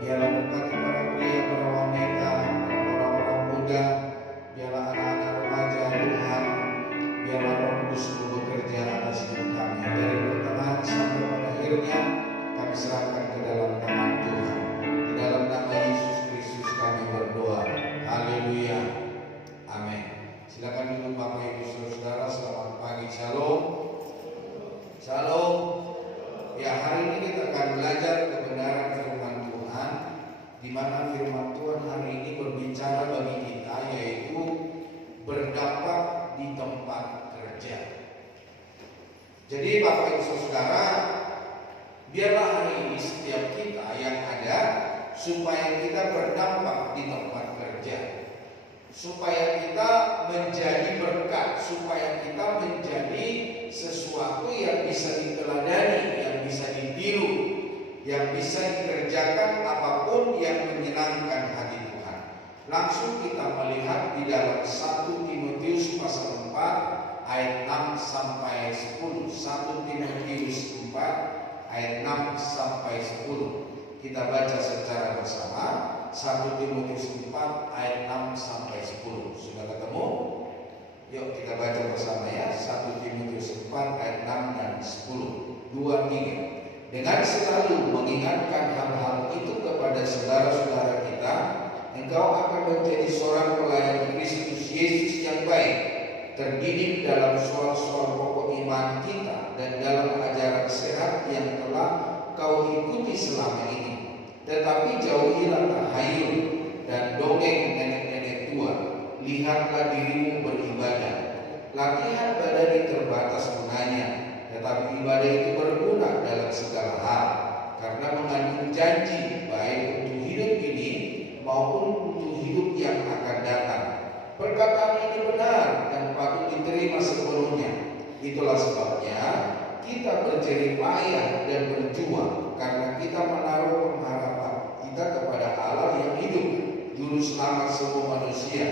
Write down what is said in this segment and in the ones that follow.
Biarlah berkati para pria, para wanita, para orang-orang muda, biarlah anak-anak remaja Tuhan, biarlah Roh Kudus bekerja atas hidup kami dari pertengahan sampai pada akhirnya. Kami serahkan ke dalam tangan Tuhan. Di dalam nama Yesus Kristus kami berdoa. Haleluya. Amin. Silakan duduk Bapak Ibu Saudara. Selamat pagi. Shalom. Shalom. Ya, hari ini kita akan belajar kebenaran firman Tuhan, di mana firman Tuhan hari ini berbicara bagi kita, yaitu berdampak di tempat kerja. Jadi Bapak Ibu Saudara, biarlah hari ini setiap kita yang ada, supaya kita berdampak di tempat kerja, supaya kita menjadi berkat, supaya kita menjadi sesuatu yang bisa diteladani, yang bisa ditiru, yang bisa dikerjakan apapun yang menyenangkan hati Tuhan. Langsung kita melihat di dalam 1 Timotius pasal 4 ayat 6 sampai 10. 1 Timotius 4 ayat 6 sampai 10. Kita baca secara bersama. 1 Timotius 4 ayat 6 sampai 10. Sudah ketemu? Yuk kita baca bersama ya. 1 Timotius 4 ayat 6 dan 10. 2-3. Dengan selalu mengingatkan hal-hal itu kepada saudara-saudara kita, engkau akan menjadi seorang pelayan Kristus Yesus yang baik, terdidik dalam soal-soal pokok iman kita dan dalam ajaran sehat yang telah kau ikuti selama ini. Tetapi jauhilah tahayul dan dongeng nenek-nenek tua. Lihatlah dirimu beribadah. Latihan badani terbatas gunanya, tetapi ibadah itu berguna dalam segala hal, karena mengandung janji baik untuk hidup ini maupun untuk hidup yang akan datang. Perkataan ini benar dan patut diterima sepenuhnya. Itulah sebabnya kita berjerih payah dan berjuang, karena kita menaruh pengharapan kita kepada Allah yang hidup, juru selamat semua manusia,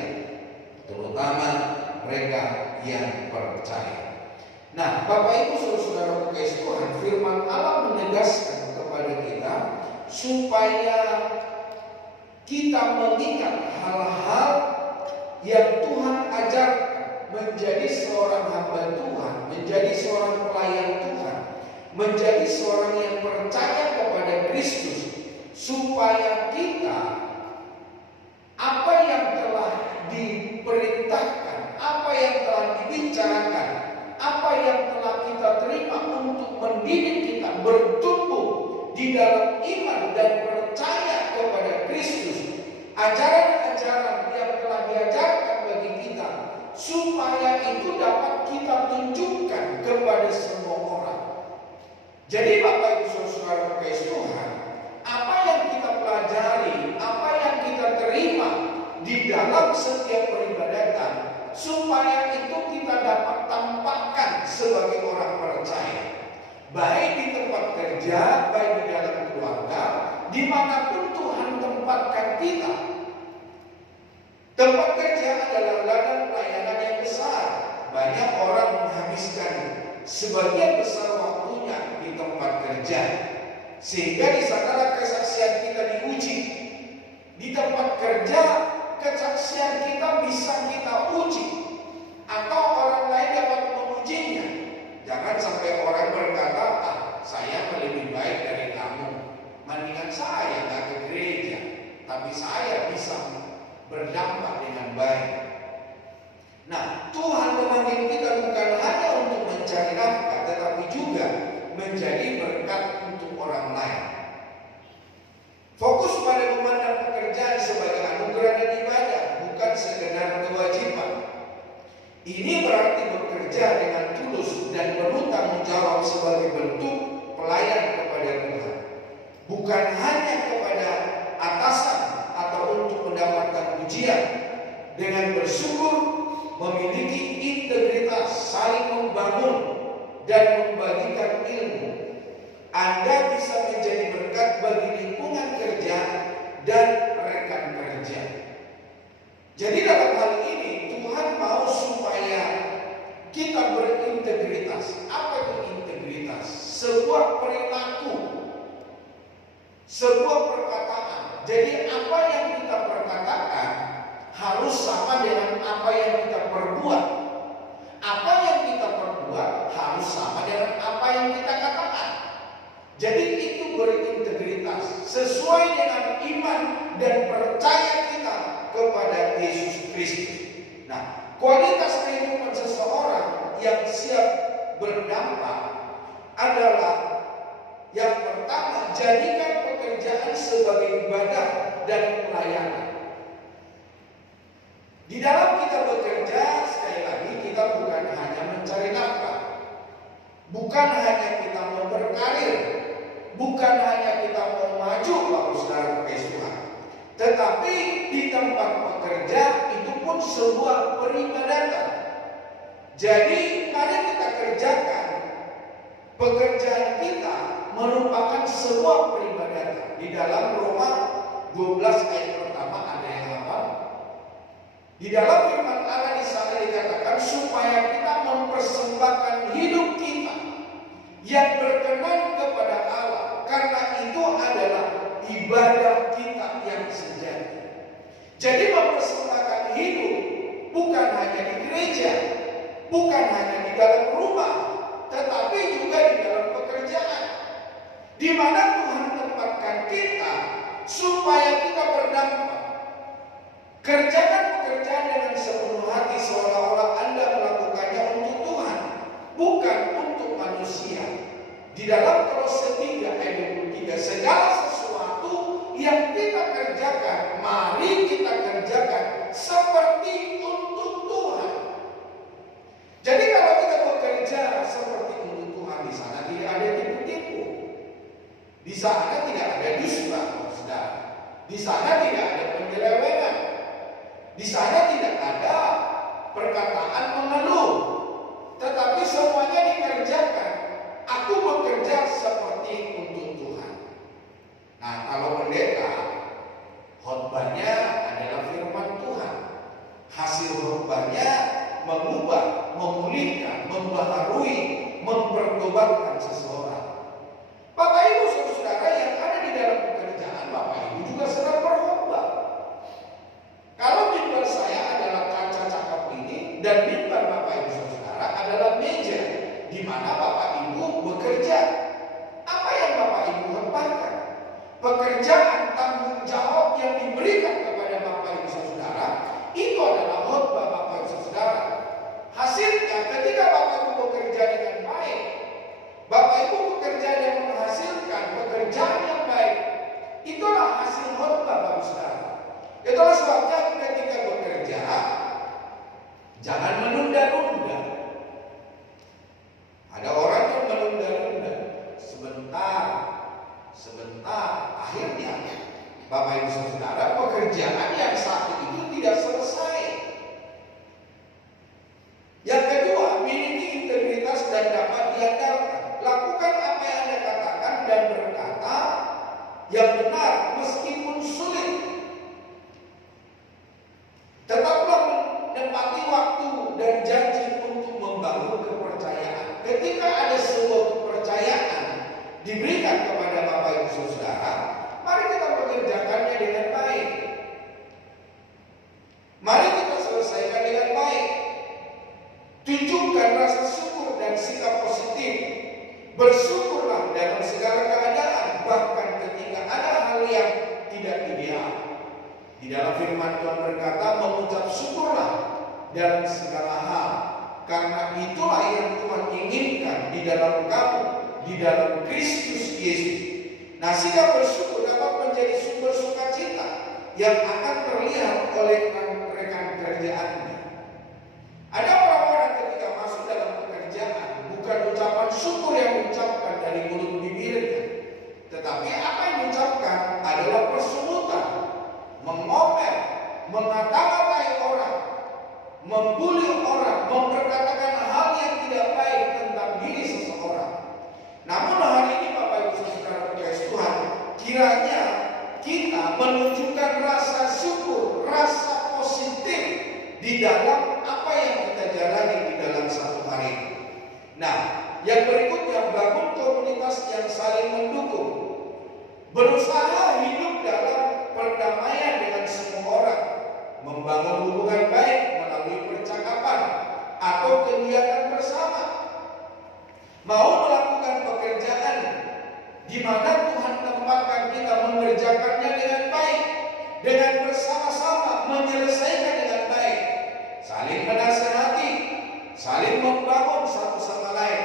terutama mereka yang percaya. Nah, Bapak Ibu Saudara kasih Tuhan, firman Allah menegaskan kepada kita supaya kita mengingat hal-hal yang Tuhan ajarkan, menjadi seorang hamba Tuhan, menjadi seorang pelayan Tuhan, menjadi seorang yang percaya kepada Kristus, supaya kita apa yang telah diperintahkan, apa yang telah dibicarakan, apa yang telah kita terima untuk mendidik kita bertumbuh di dalam iman dan percaya kepada Kristus, ajaran-ajaran yang telah diajarkan bagi kita, supaya itu dapat kita tunjukkan kepada semua orang. Jadi Bapak Ibu Saudara kasih Tuhan, apa yang kita pelajari, apa yang kita terima di dalam setiap peribadatan, supaya itu kita dapat tampakkan sebagai orang percaya, baik di tempat kerja, baik di dalam keluarga, dimanapun Tuhan tempatkan kita. Tempat kerja adalah ladang pelayanan yang besar. Banyak orang menghabiskan sebagian besar waktunya di tempat kerja, sehingga di sanalah kesaksian kita diuji. Di tempat kerja kesaksian kita bisa kita uji, atau orang lain dapat mengujinya. Jangan sampai orang berkata, saya lebih baik dari kamu, mendingan saya nggak ke gereja, tapi saya bisa berdampak dengan baik. Nah, Tuhan memanggil kita bukan hanya untuk mencari nafkah, tetapi juga menjadi berkat untuk orang lain. Fokus pada memandang pekerjaan sebagai anugerah dan ibadah, bukan sekedar kewajiban. Ini berarti bekerja dengan tulus dan penuh tanggung jawab sebagai bentuk pelayan kepada Tuhan, bukan hanya kepada atasan atau untuk mendapatkan pujian. Dengan bersyukur, memiliki integritas, saling membangun dan membagikan ilmu, Anda bisa menjadi berkat bagi lingkungan kerja dan rekan kerja. Jadi dalam hal ini Tuhan mau supaya kita berintegritas. Apa itu integritas? Sebuah perilaku, sebuah perkataan Jadi apa yang kita perkatakan harus sama dengan apa yang kita perbuat. Apa yang kita perbuat harus sama dengan apa yang kita katakan. Jadi itu berintegritas sesuai dengan iman dan percaya kita kepada Yesus Kristus. Nah, kualitas kehidupan seseorang yang siap berdampak adalah yang pertama, jadikan pekerjaan sebagai ibadah dan pelayanan. Di dalam kita bekerja, sekali lagi kita bukan hanya mencari nafkah, bukan hanya kita mau berkarir, bukan hanya kita mau maju Bapak Saudara kasih Tuhan, tetapi di tempat bekerja itu pun sebuah peribadatan. Jadi mari kita kerjakan pekerjaan kita merupakan sebuah peribadatan. Di dalam Roma 12 ayat pertama ada yang apa? Di dalam firman Allah di sana dikatakan supaya kita mempersembahkan hidup kita yang berkenan kepada Allah, karena itu adalah ibadah kita yang sejati. Jadi mempersembahkan hidup bukan hanya di gereja, bukan hanya di dalam rumah, tetapi juga di dalam pekerjaan, di mana Tuhan tempatkan kita supaya kita berdampak. Kerjakan pekerjaan dengan sepenuh hati seolah-olah Anda melakukannya untuk Tuhan, bukan untuk manusia. Di dalam Kolose 3 ayat 23, segala sesuatu yang kita kerjakan, mari kita kerjakan seperti untuk Tuhan. Jadi kalau kita bekerja seperti untuk Tuhan, di sana tidak ada tipu-tipu, di sana tidak ada dusta, saudara. Di sana tidak ada penyelewengan, di sana tidak ada perkataan mengeluh, tetapi semuanya dikerjakan. Aku bekerja seperti untuk Tuhan. Nah, kalau pendeta, khotbahnya adalah firman Tuhan. Hasil khotbahnya mengubah, memulihkan, membaharui, mempertobatkan seseorang. Bapak Ibu saudara yang ada di dalam pekerjaan, Bapak Ibu juga sedang berkhotbah. Kalau mimbar saya adalah kaca cakap ini, dan mimbar Bapak Ibu saudara adalah meja di mana Bapak Ibu bekerja. Apa yang Bapak Ibu khotbahkan? Pekerjaan tanggung jawab yang diberikan kepada Bapak Ibu saudara itu adalah khotbah Bapak Ibu saudara. Hasilnya ketika Bapak Ibu bekerja dengan baik, Bapak Ibu bekerja dan menghasilkan pekerjaan yang baik, itulah hasil khotbah Bapak saudara. Itulah sebabnya ketika bekerja jangan menunda-nunda. Ada orang yang menunda-nunda, sebentar, akhirnya Bapak Ibu saudara, pekerjaan yang satu itu tidak selesai. Yang kedua, miliki integritas dan dapat diandalkan. Lakukan apa yang Anda katakan dan berkata yang benar meskipun sulit. Tetaplah menepati waktu dan janji untuk membangun kepercayaan. Ketika ada sebuah kepercayaan diberikan kepada Bapak Ibu saudara, mari kita mengerjakannya dengan baik. Mari kita selesaikan dengan baik. Tunjukkan rasa syukur dan sikap positif. Bersyukurlah dalam segala keadaan, bahkan ketika ada hal yang tidak ideal. Di dalam firman Tuhan berkata, mengucap syukurlah dalam segala hal, karena itulah yang Tuhan inginkan di dalam kamu, di dalam Kristus Yesus. Nah, sikap bersyukur dapat menjadi sumber sukacita yang akan terlihat oleh rekan kerjaannya. Ada orang-orang ketika masuk dalam pekerjaan, bukan ucapan syukur yang diucapkan dari mulut bibirnya, tetapi apa yang diucapkan adalah persungutan, mengomel, mengata-ngatai orang, membuli orang, memperkatakan hal yang tidak baik tentang diri seseorang. Namun hari ini Bapak Ibu saudara kasih Tuhan, kiranya kita menunjukkan rasa syukur, rasa positif di dalam apa yang kita jalani di dalam satu hari. Nah, yang berikutnya, bangun komunitas yang saling mendukung. Berusaha hidup dalam dengan bersama-sama menyelesaikan dengan baik, saling menasihati, saling membangun satu sama lain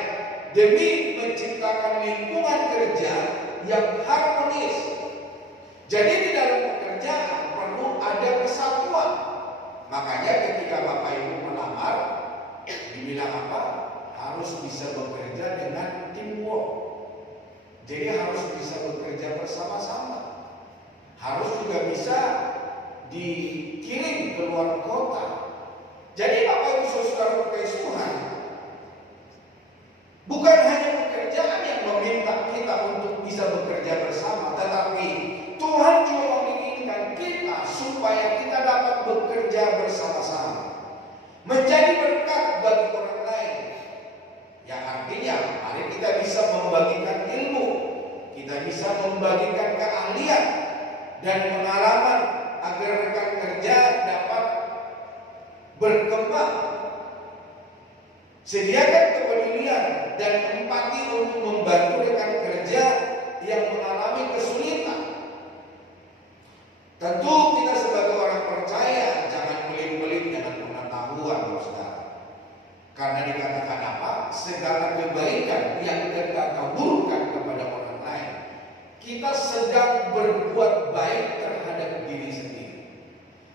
demi menciptakan lingkungan kerja yang harmonis. Jadi di dalam pekerjaan perlu ada kesatuan. Makanya ketika Bapak Ibu melamar, dibilang apa? Harus bisa bekerja dengan teamwork. Jadi harus bisa bekerja bersama-sama. Harus juga bisa dikirim ke luar kota. Jadi Bapak Ibu Saudara terkasih Tuhan, bukan hanya pekerjaan yang meminta kita untuk bisa bekerja bersama, tetapi Tuhan juga menginginkan kita supaya kita dapat bekerja bersama-sama, menjadi berkat bagi orang lain. Yang artinya mari kita bisa membagikan ilmu, kita bisa membagikan keahlian dan pengalaman agar rekan kerja dapat berkembang. Sediakan kepedulian dan empati untuk membantu rekan kerja yang mengalami kesulitan. Tentu kita sebagai orang percaya jangan pelit-pelit dengan pengetahuan, saudara. Karena dikatakan apa? Segala kebaikan yang kita taburkan kepada orang lain, kita sedang berbuat baik terhadap diri sendiri.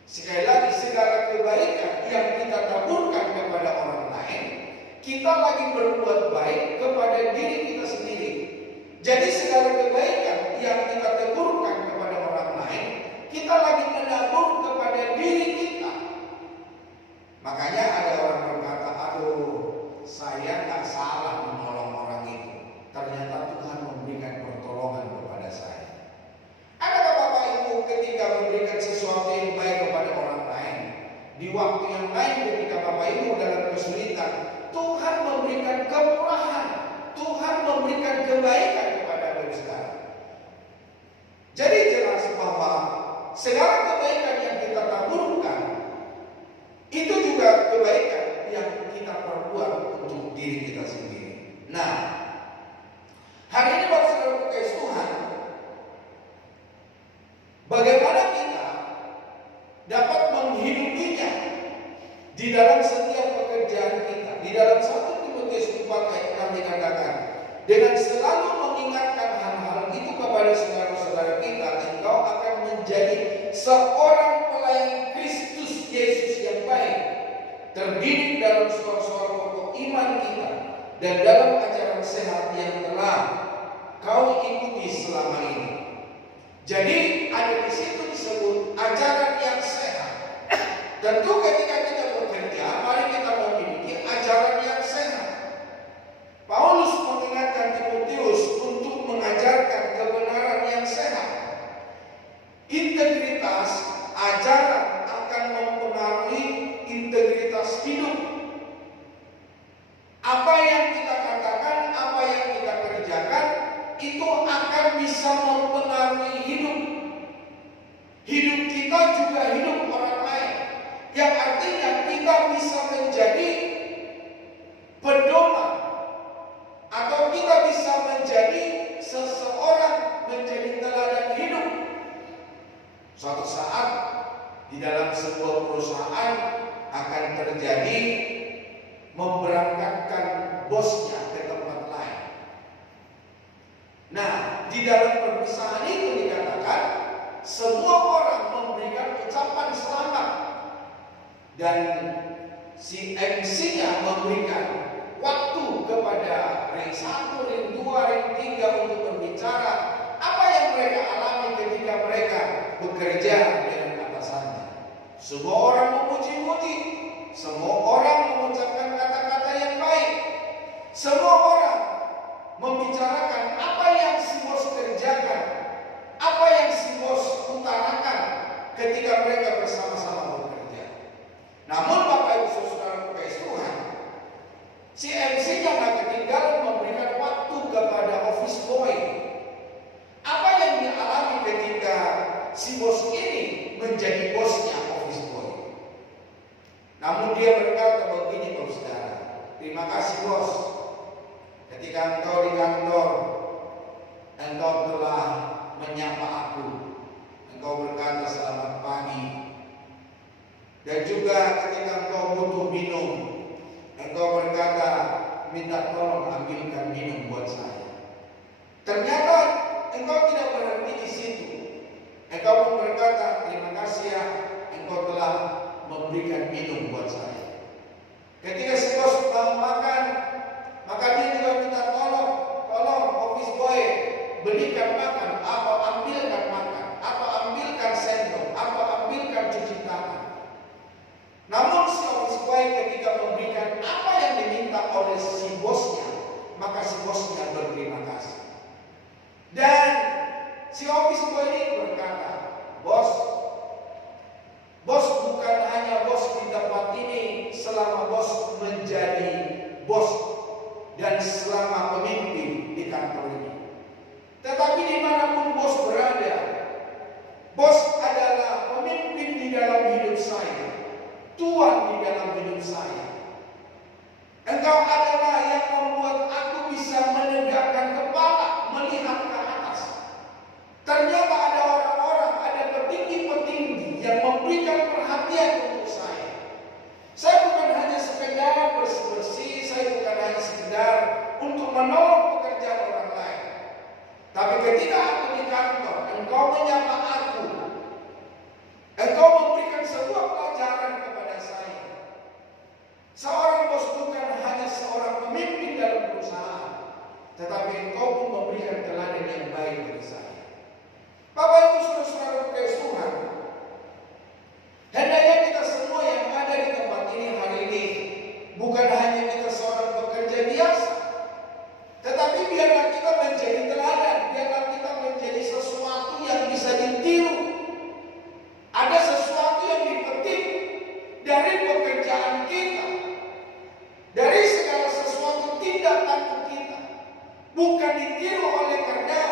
Sekali lagi, segala kebaikan yang kita taburkan kepada orang lain, kita lagi berbuat baik kepada diri kita sendiri. Jadi segala kebaikan yang kita taburkan kepada orang lain, kita lagi menabur kepada diri kita. Makanya ada orang berkata, aduh, saya nggak salah menolong orang itu. Ternyata Tuhan memberikan pertolongan kepada saya. Adakah Bapak Ibu ketika memberikan sesuatu yang baik kepada orang lain, di waktu yang lain ketika Bapak Ibu dalam kesulitan, Tuhan memberikan kemurahan, Tuhan memberikan kebaikan kepada saudara. Jadi jelas bahwa segala kebaikan yang kita taburkan itu juga kebaikan yang kita perbuat untuk diri kita sendiri. Nah, hari ini Bapak Saudara terkasih Tuhan, bagaimana kita dapat menghidupinya di dalam setiap pekerjaan kita. Di dalam 1 Timotius 4 ayat 6 dikatakan, dengan selalu mengingatkan hal-hal itu kepada saudara-saudara kita, engkau akan menjadi seorang pelayan Kristus Yesus yang baik, terdidik dalam soal-soal pokok iman kita dan dalam ajaran sehat yang telah kau ikuti selama ini. Jadi ada di situ disebut ajaran yang sehat. Tentu ketika kita bekerja, mari kita memiliki ajaran yang sehat. Paulus mengingatkan Timotius untuk mengajarkan kebenaran yang sehat. Integritas ajaran akan mempengaruhi integritas hidup. Apa yang kita katakan, apa yang kita kerjakan, itu akan bisa mempengaruhi hidup. Hidup kita juga hidup orang lain. Yang artinya kita bisa menjadi pedoman, atau kita bisa menjadi seseorang menjadi teladan hidup. Suatu saat di dalam sebuah perusahaan akan terjadi memberangkatkan bosnya ke tempat lain. Nah, di dalam perpisahan itu dikatakan semua orang memberikan ucapan selamat dan si MC-nya memberikan waktu kepada ring 1, ring 2, ring 3 untuk berbicara apa yang mereka alami ketika mereka bekerja dengan atasannya. Semua orang memuji-muji, semua orang mengucapkan kata-kata yang baik, semua orang membicarakan apa yang si bos kerjakan, apa yang si bos utarakan ketika mereka bersama-sama bekerja. Namun Bapak Ibu Saudara terkasih Tuhan, si MC-nya nggak ketinggalan memberikan waktu kepada office boy. Apa yang dialami ketika si bos ini menjadi bosnya office boy? Namun dia berkata begini, Bapak Saudara, terima kasih bos. Ketika engkau di kantor, engkau telah menyapa aku. Engkau berkata selamat memberikan minum buat saya. Ketika si bos mau makan, maka dia juga minta tolong office boy belikan makan, atau ambilkan makan, atau ambilkan sendok, atau ambilkan cuci tangan. Namun si office boy ketika memberikan apa yang diminta oleh si bosnya, maka si bosnya berterima kasih. Dan si office boy ini berkata, bos bukan hanya bos di tempat ini selama bos menjadi bos dan selama pemimpin di kantor ini, tetapi dimanapun bos berada, bos adalah pemimpin di dalam hidup saya, Tuhan di dalam hidup saya. Engkau adalah yang membuat aku bisa menegakkan kepala, melihat ke atas. Ternyata ada orang-orang, ada petinggi-petinggi yang memberikan perhatian untuk saya. Saya bukan hanya sekedar bersih-bersih, saya bukan hanya sekedar untuk menolong pekerjaan orang lain. Tapi ketika aku di kantor, engkau menyapa aku, engkau memberikan sebuah pelajaran kepada saya. Seorang bos bukan hanya seorang pemimpin dalam perusahaan, tetapi engkau pun memberikan teladan yang baik bagi saya. Bapak Ibu saudara-saudara kekasih Tuhan, hendaknya kita semua yang ada di tempat ini hari ini bukan hanya kita seorang pekerja biasa, tetapi biarlah kita menjadi teladan, biarlah kita menjadi sesuatu yang bisa ditiru. Ada sesuatu yang dipetik dari pekerjaan kita, dari segala sesuatu tindakan kita, bukan ditiru oleh karena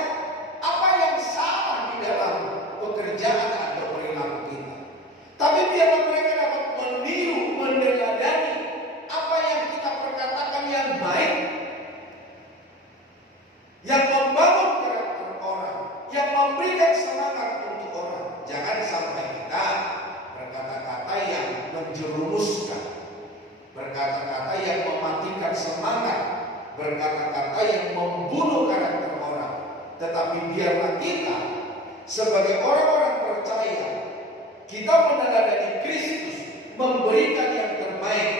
apa yang salah di dalam pekerjaan atau perilaku kita, tapi biarlah mereka dapat meniru, meneladani apa yang kita perkatakan yang baik, yang membangun karakter orang, yang memberikan semangat untuk orang. Jangan sampai kita berkata-kata yang menjerumuskan, berkata-kata yang mematikan semangat, berkata-kata yang membunuh karakter orang. Tetapi biarlah kita sebagai orang-orang percaya, kita meneladani Kristus, memberikan yang terbaik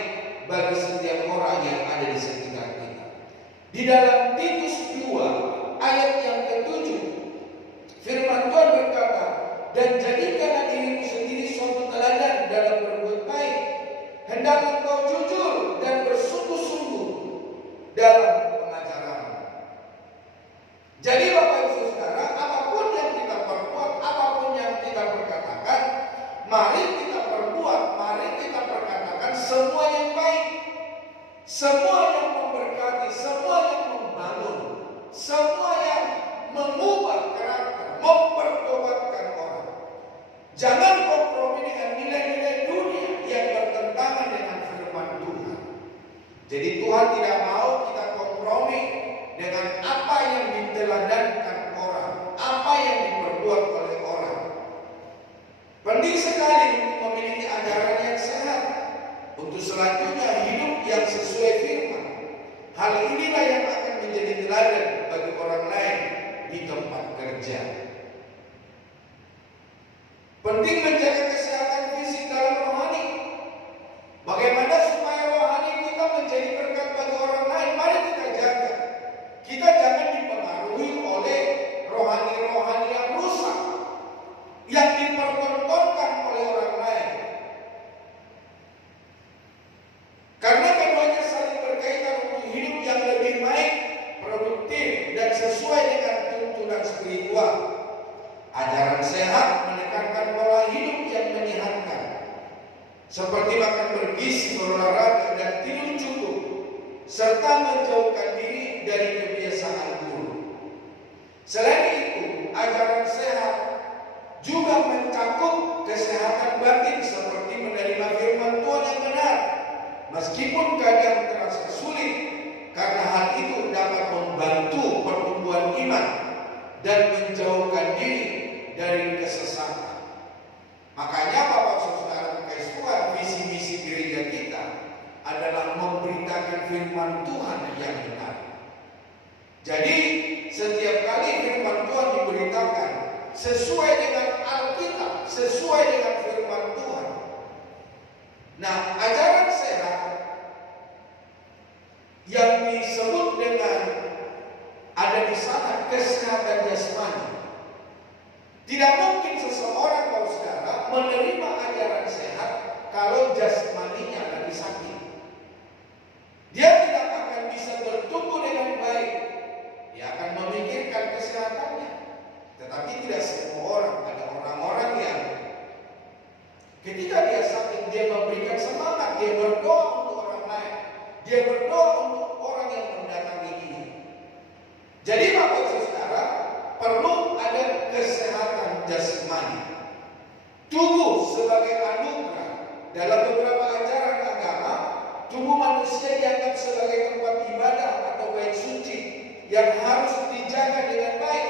bagi setiap orang yang ada di sekitar kita. Di dalam Titus 2 ayat yang ke-7, firman Tuhan berkata, dan jadikanlah dirimu sendiri suatu teladan dalam berbuat baik. Hendaklah engkau jujur dan bersungguh-sungguh dalam pengajaran. Jadi Bapak Ibu Saudara, apapun yang kita perbuat, apapun yang kita perkatakan, mari kita perbuat, mari kita perkatakan semua yang baik, semua yang memberkati, semua yang membangun, semua yang mengubah karakter, mempertobatkan orang. Jangan kompromi dengan nilai-nilai dunia yang bertentangan dengan firman Tuhan. Jadi Tuhan tidak mau kita kompromi dengan apa yang diteladankan orang, apa yang diperbuat oleh orang. Penting sekali untuk memiliki ajaran yang sehat, untuk selanjutnya hidup yang sesuai firman. Hal inilah yang akan menjadi teladan bagi orang lain di tempat kerja. Penting menjaga kesehatan fisik dalam rohani. Bagaimana supaya rohani kita menjadi berkat bagi orang lain? Mari kita jaga. Kita jangan dipengaruhi oleh rohani-rohani yang rusak, yang dipertontonkan oleh orang lain. Karena keduanya saling berkaitan untuk hidup yang lebih baik, produktif, dan sesuai dengan tuntunan spiritual. Ajaran sehat menekankan pola hidup yang menyehatkan, seperti makan bergizi, berolahraga, dan tidur cukup, serta menjauhkan diri dari kebiasaan buruk. Selain itu, ajaran sehat juga mencakup kesehatan batin, seperti menerima firman Tuhan yang benar, meskipun kadang terasa sulit, karena hal itu dapat membantu pertumbuhan iman dan menjauhkan diri dari kesesatan. Makanya Bapak Saudara kekasih Tuhan, visi misi gereja kita adalah memberitakan firman Tuhan yang benar. Jadi setiap kali firman Tuhan diberitakan sesuai dengan Alkitab, sesuai dengan firman Tuhan, Nah, ajaran sehat yang disebut dengan ada di sana kesehatan jasmani. Tidak mungkin seseorang, kalau saudara, menerima ajaran sehat kalau jasmaninya lagi sakit. Dia tidak akan bisa bertumbuh dengan baik. Dia akan memikirkan kesehatannya. Tetapi tidak semua orang. Ada orang-orang yang ketika dia sakit, dia memberikan semangat. Dia berdoa untuk orang lain. Dia berdoa untuk orang yang mendatangi dia. Jadi Bapak Ibu Saudara, perlu ada kesehatan jasmani. Tubuh sebagai anugerah. Dalam beberapa ajaran agama, tubuh manusia dianggap sebagai tempat ibadah atau bait suci yang harus dijaga dengan baik.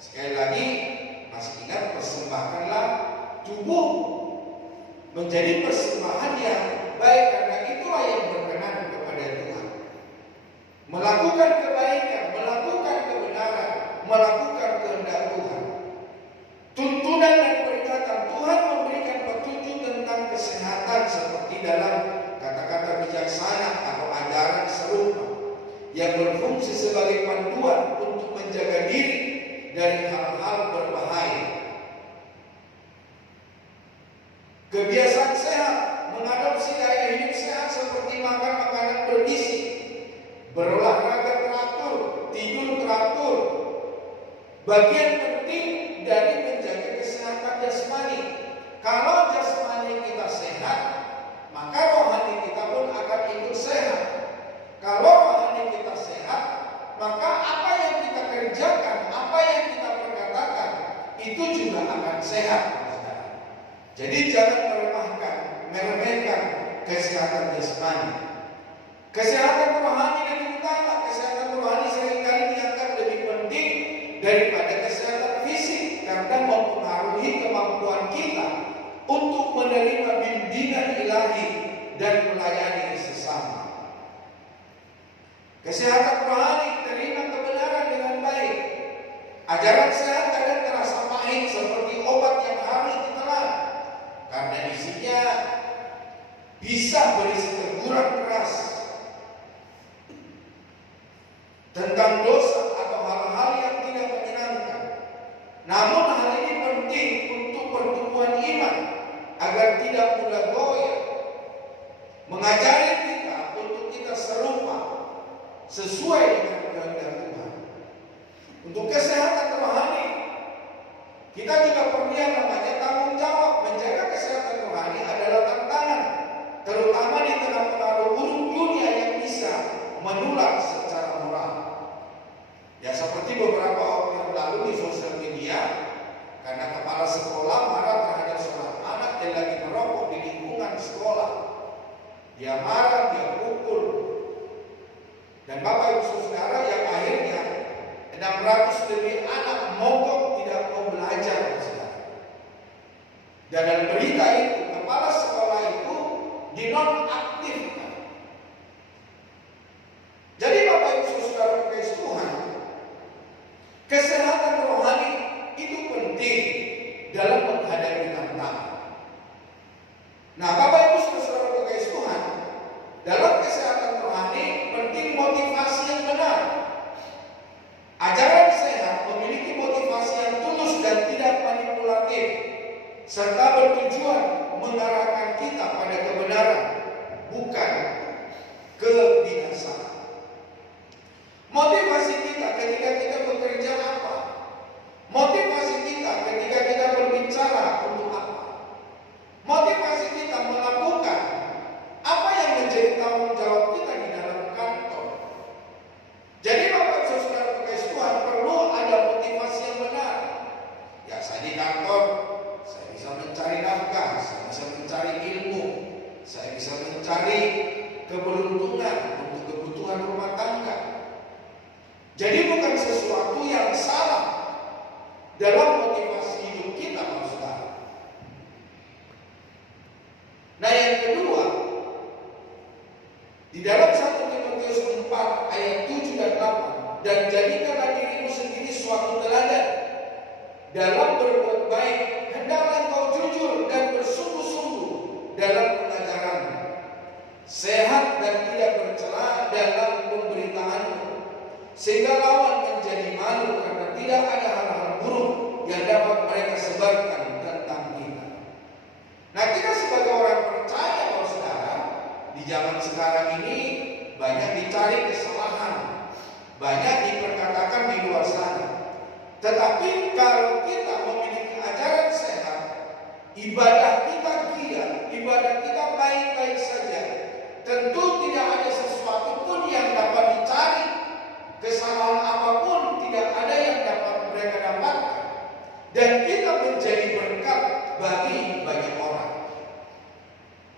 Sekali lagi, masih ingat, persembahkanlah tubuh menjadi persembahan yang baik, karena itulah yang berkenan kepada Tuhan. Melakukan kebaikan, melakukan kebenaran, melakukan kehendak Tuhan. Tuntunan dan peringatan Tuhan memberikan petunjuk tentang kesehatan seperti dalam kata-kata bijaksana atau ajaran serupa yang berfungsi sebagai panduan untuk menjaga diri dari hal-hal berbahaya. Kebiasaan sehat, mengadopsi gaya hidup sehat seperti makan makanan bergizi, berolahraga teratur, tidur teratur, bagian penting dari menjaga kesehatan jasmani. Kalau jasmani kita sehat, maka rohani kita pun akan ikut sehat. Kalau rohani kita sehat, maka apa yang kita kerjakan, apa yang kita perkatakan, itu juga akan sehat. Jadi jangan meremehkan kesehatan jasmani. Kesehatan rohani lebih utama. Kesehatan rohani seringkali dianggap lebih penting daripada kesehatan fisik, karena mempengaruhi kemampuan kita untuk menerima bimbingan ilahi dan melayani sesama. Kesehatan rohani, terima kebenaran dengan baik. Ajaran sehat kadang terasa pahit seperti obat yang harus ditelan, karena isinya bisa berisi teguran keras tentang dosa atau hal-hal yang tidak menyenangkan. Namun hal ini penting untuk pertumbuhan iman agar tidak mudah goyah. Mengajari kita untuk kita serupa sesuai dengan kehendak Tuhan. Untuk kesehatan rohani, kita juga perlu yang namanya tanggung jawab. Menjaga kesehatan rohani adalah tantangan, terutama di tengah pengaruh buruk dunia yang bisa menular secara moral. Ya, seperti beberapa waktu yang lalu di sosial media, karena kepala sekolah marah terhadap seorang anak yang lagi merokok di lingkungan sekolah. Dia marah, dia pukul. Dan Bapak Ibu Saudara, yang akhirnya 600 lebih anak mogok tidak mau belajar. Dan dalam berita itu, kepala sekolah itu dinonaktifkan. Jadi Bapak Ibu Saudara kasih Tuhan, kesehatan rohani itu penting dalam menghadapi tantangan. Nah, Bapak Ibu Saudara kasih Tuhan, dalam kesehatan rohani penting motivasi yang benar. Ajaran sehat memiliki motivasi yang tulus dan tidak manipulatif, serta bertujuan mengarahkan kita pada kebenaran, bukan kebinasaan. Motivasi kita ketika kita bekerja apa? Motivasi kita ketika kita berbicara untuk apa? Motivasi kita melakukan apa yang menjadi tanggung jawab kita di dalam kantor. Jadi Bapak Ibu Saudara kasih Tuhan, perlu ada motivasi yang benar. Ya, saya di kantor, saya bisa mencari nafkah, saya bisa mencari ilmu, saya bisa mencari keberuntungan untuk kebutuhan rumah tangga. Jadi bukan sesuatu yang salah dan di zaman sekarang ini banyak dicari kesalahan, banyak diperkatakan di luar sana. Tetapi kalau kita memiliki ajaran sehat, ibadah kita giat, ibadah kita baik-baik saja, tentu tidak ada sesuatu pun yang dapat dicari. Kesalahan apapun tidak ada yang dapat mereka dapatkan. Dan kita menjadi berkat bagi banyak orang.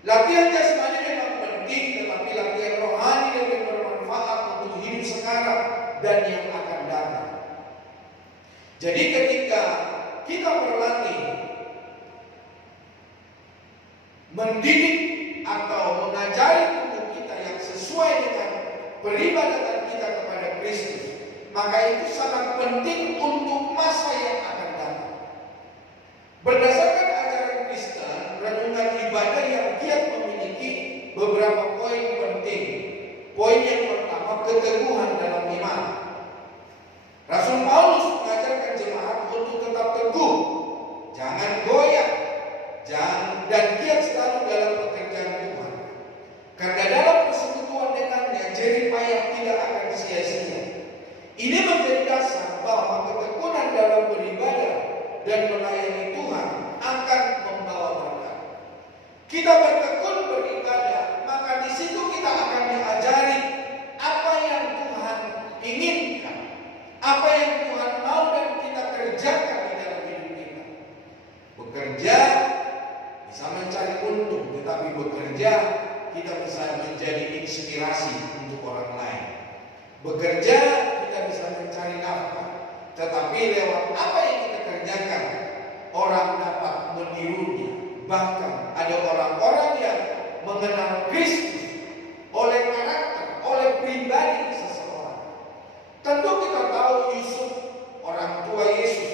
Latihan jasmani memang penting, tetapi latihan rohani lebih bermanfaat untuk hidup sekarang dan yang akan datang. Jadi ketika kita berlatih mendidik atau mengajari tubuh kita yang sesuai dengan peribadatan kita kepada Kristus, maka itu sangat penting untuk masa yang akan datang. Berdasarkan ajaran Kristen, renungan ibadah yang giat memiliki beberapa poin penting. Poin yang pertama, keteguhan dalam iman. Rasul Paulus mengajarkan jemaat untuk tetap teguh, jangan goyah, dan giat selalu dalam pekerjaan Tuhan. Karena dalam persekutuan dengannya, jerih payah tidak akan sia-sia. Ini menjadi dasar bahwa ketekunan dalam beribadah dan melayani Tuhan akan membawa berkat. Kita bertekun beribadah, maka di situ kita akan diajari apa yang Tuhan inginkan, apa yang Tuhan mau dan kita kerjakan di dalam hidup kita. Bekerja bisa mencari untung, tetapi bekerja kita bisa menjadi inspirasi untuk orang lain. Bekerja kita bisa mencari nafkah, tetapi lewat apa yang kita kerjakan orang dapat menirunya. Bahkan ada orang-orang yang mengenal Kristus oleh karakter, oleh pribadi seseorang. Tentu kita tahu Yusuf, orang tua Yesus.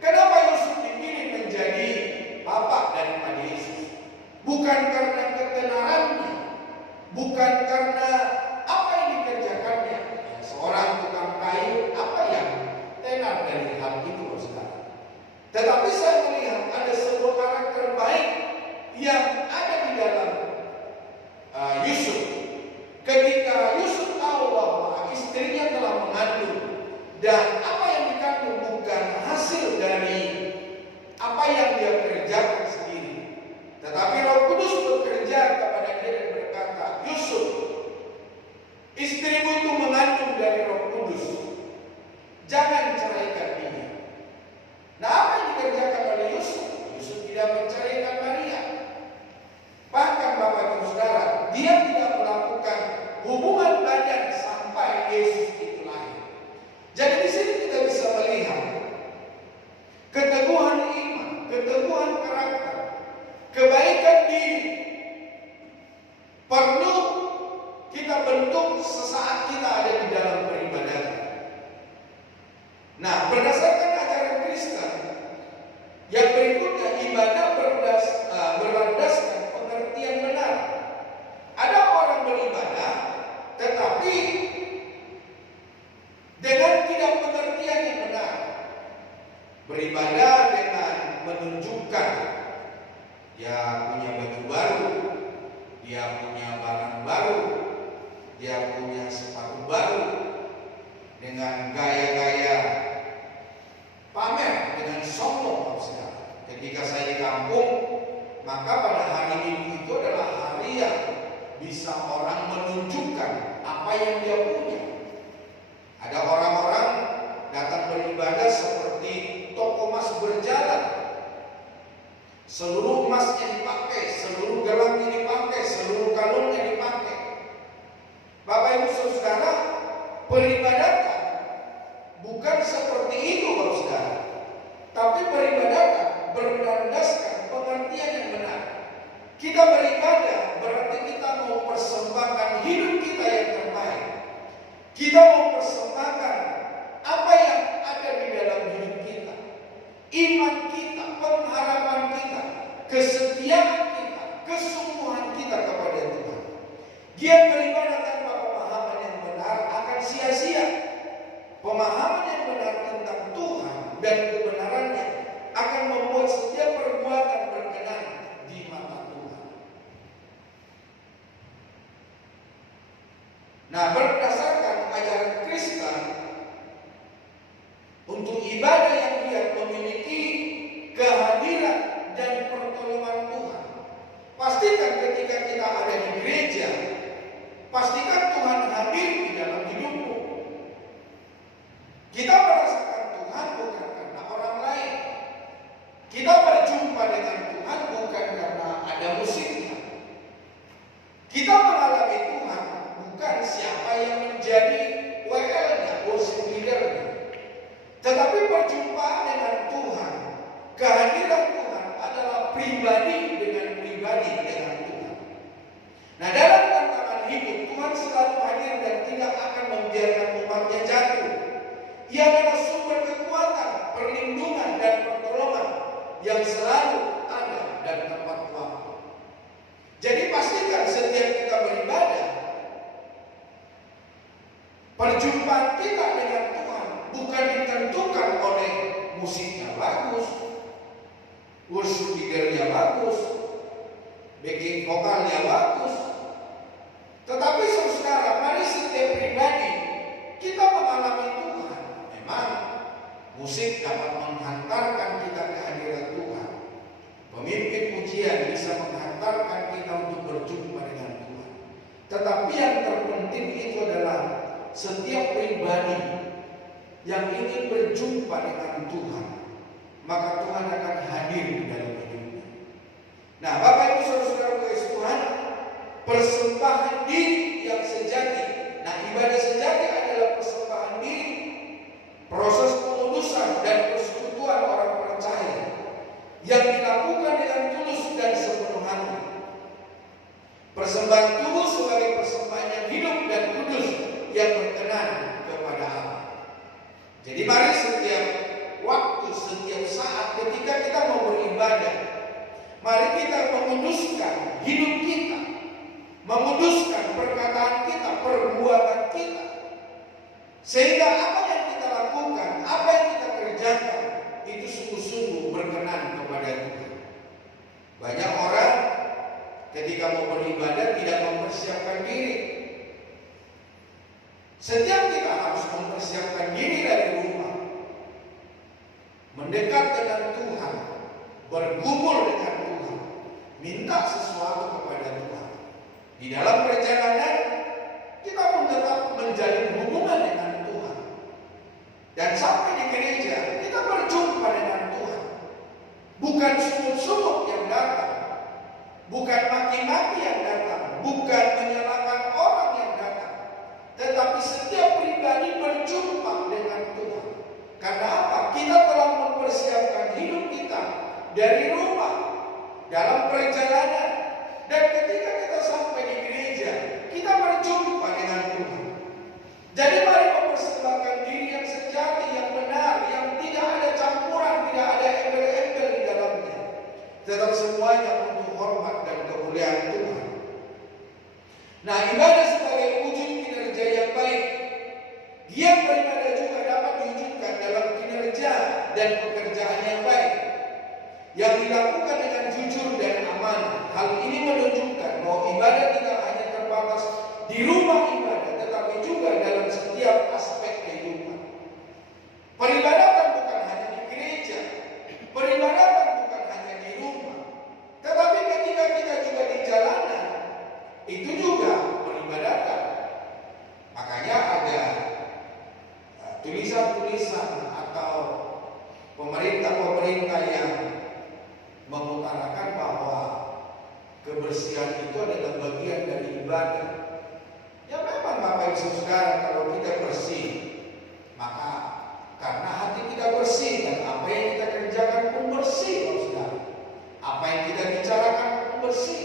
Kenapa Yusuf dipilih menjadi bapak daripada Yesus? Bukan karena ketenarannya, bukan karena apa yang dikerjakannya. Seorang tukang kayu, apa yang tenar dari hal itu, saudara? Tetapi saya melihat ada sebuah karakter baik yang ada di dalam Yusuf. Ketika Yusuf tahu bahwa istrinya telah mengandung dan apa yang dikandung bukan hasil dari apa yang dia kerjakan sendiri, tetapi Roh Kudus bekerja kepada dia dan berkata, Yusuf, istrimu itu mengandung dari Roh Kudus, jangan ceraikan dia. Nah, apa yang dikerjakan oleh Yusuf? Yusuf tidak menceraikan Maria. Bahkan Bapak Ibu Saudara, dia tidak melakukan hubungan badan sampai Yesus itu lahir. Jadi di sini kita bisa melihat keteguhan iman, keteguhan karakter, kebaikan diri perlu kita bentuk sesaat kita ada di dalam peribadatan. Nah, berdasarkan ajaran Kristen yang berikutnya, ibadah berlandaskan pengertian benar. Ada orang beribadah tetapi dengan tidak pengertian yang benar. Beribadah dengan menunjukkan dia punya baju baru, dia punya barang baru, dia punya sepatu baru, dengan gaya-gaya pamer, dengan sombong. Ketika saya di kampung, maka pada hari Minggu itu adalah hari yang bisa orang menunjukkan apa yang dia punya. Ada orang-orang datang beribadah seperti toko emas berjalan. Seluruh emasnya dipakai, seluruh gelangnya dipakai, seluruh kalungnya dipakai. Bapak Ibu Saudara, peribadatan bukan seperti itu, Bapak Saudara. Tapi peribadatan berlandaskan pengertian yang benar. Kita beribadah berarti kita mau persembahkan hidup kita yang terbaik. Kita mau persembahkan apa yang ada di dalam hidup kita. Iman kita, pengharapan kita, kesetiaan kita, kesungguhan kita kepada Tuhan. Giat beribadah tanpa pemahaman yang benar akan sia-sia. Pemahaman yang benar tentang Tuhan dan kebenarannya akan membuat setiap perbuatan berkenan di mata Tuhan. kita ada di gereja, pastikan Tuhan hadir di dalam hidupmu. Kita merasakan Tuhan bukan karena orang lain. Kita berjumpa dengan Tuhan bukan karena ada musiknya. Kita mengalami Tuhan bukan siapa yang menjadi WL-nya, worship leader-nya. Tetapi perjumpaan dengan Tuhan, kehadiran Tuhan adalah pribadi dengan pribadi dengan Tuhan. Nah, dalam tantangan hidup, Tuhan selalu hadir dan tidak akan membiarkan umatnya jatuh. Ia adalah sumber kekuatan, perlindungan, dan pertolongan yang selalu ada dan tepat waktu. Jadi pastikan setiap kita beribadah, perjumpaan kita dengan Tuhan bukan ditentukan oleh musiknya bagus, worship leadernya bagus, backing vokalnya bagus. Tetapi saudara, mari setiap pribadi kita mengalami Tuhan. Memang musik dapat menghantarkan kita ke hadirat Tuhan. Pemimpin pujian bisa menghantarkan kita untuk berjumpa dengan Tuhan. Tetapi yang terpenting itu adalah setiap pribadi yang ingin berjumpa dengan Tuhan, maka Tuhan akan hadir di dalam hidupnya. Nah, Bapak Ibu Saudara-saudara kasih Tuhan, persembahan diri yang sejati. Nah, ibadah sejati adalah persembahan diri, proses pengudusan dan persekutuan orang percaya yang dilakukan dengan tulus dan sepenuh hati. Persembahan tubuh sebagai persembahan yang hidup dan kudus yang berkenan kepada Allah. Jadi mari setiap waktu, setiap saat ketika kita mau beribadah, mari kita menguduskan hidup kita, menguduskan perkataan kita, perbuatan kita, sehingga apa yang kita lakukan, apa yang kita kerjakan itu sungguh-sungguh berkenan kepada Tuhan. Banyak orang ketika mau beribadah tidak mempersiapkan diri. Setiap kita harus mempersiapkan diri dari rumah, mendekat dengan Tuhan, bergumul dengan Tuhan, minta sesuatu kepada Tuhan. Di dalam perjalanan kita pun tetap menjalin hubungan dengan Tuhan. Dan sampai di gereja kita berjumpa dengan Tuhan. Bukan sumut-sumut yang datang, bukan maki-maki yang datang, bukan menyalahkan orang yang datang, tetapi setiap pribadi berjumpa dengan Tuhan. Karena apa? Kita telah mempersiapkan hidup kita dari rumah, dalam perjalanan, dan ketika kita sampai di gereja, kita berjumpa dengan Tuhan. Jadi mari mempersembahkan diri yang sejati, yang benar, yang tidak ada campuran, tidak ada embel-embel di dalamnya, tetap semuanya untuk hormat dan kemuliaan Tuhan. Nah, ibadah sebagai wujud kinerja yang baik. Giat beribadah juga dapat diwujudkan dalam kinerja dan pekerjaan yang baik yang dilakukan dengan jujur dan aman. Hal ini menunjukkan bahwa ibadah tidak hanya terbatas di rumah ibadah, tetapi juga dalam setiap aspek kehidupan. Peribadatan bukan hanya di gereja, peribadatan bukan hanya di rumah, tetapi ketika kita juga di jalanan, itu juga peribadatan. Makanya ada tulisan-tulisan atau pemerintah-pemerintah yang mengutarakan bahwa kebersihan itu adalah bagian dari ibadah. Ya memang Bapak Ibu Saudara, kalau kita bersih, maka karena hati kita bersih dan apa yang kita kerjakan pun bersih, Bapak Saudara. Apa yang kita bicarakan pun bersih.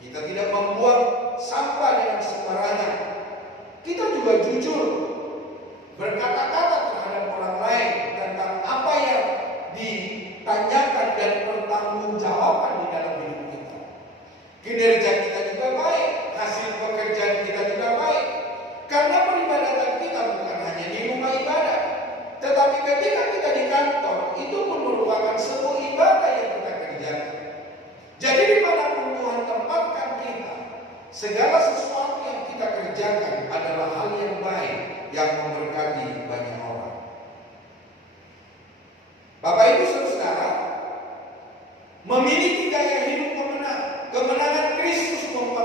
Kita tidak membuang sampah dengan sembarangan. Kita juga jujur berkata-kata terhadap orang lain tentang apa yang ditanyakan dan pertanggungjawaban di dalam hidup kita. Kinerja kita juga baik, hasil pekerjaan kita juga baik. Karena peribadatan kita bukan hanya di rumah ibadah, tetapi ketika kita di kantor, itu pun merupakan sebuah ibadah yang kita kerjakan. Jadi dimanapun Tuhan tempatkan kita, segala sesuatu yang kita kerjakan adalah hal yang baik yang memberkati banyak orang. Bapak Ibu Saudara, memiliki gaya hidup pemenang, kemenangan Kristus memperoleh